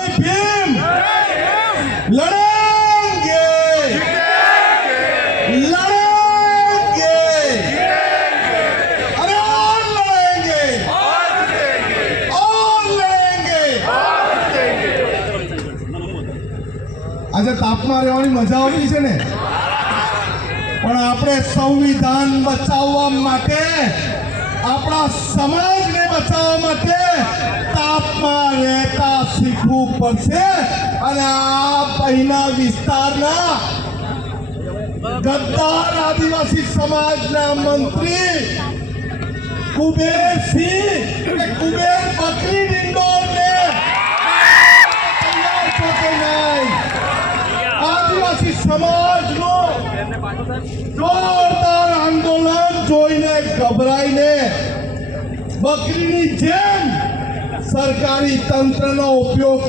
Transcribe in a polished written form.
भीम लड़ेंगे लड़ेंगे अरे और लड़ेंगे और लड़ेंगे। આજે તાપમાં રહેવાની મજા આવતી છે ને, પણ આપણે સંવિધાન બચાવવા માટે, આપણા સમાજને બચાવવા માટે તાપમાં રહેતા શીખવું પડશે। અને આ અહીંના વિસ્તારના ગદ્દાર આદિવાસી સમાજના મંત્રી કુબેરસિંહ કુબેર બકરી ડિંડોરને તૈયાર છો કે નહીં? આદિવાસી સમાજનો જોરદાર આંદોલન જોઈને ગભરાઈને બકરીની જેમ સરકારી તંત્રનો ઉપયોગ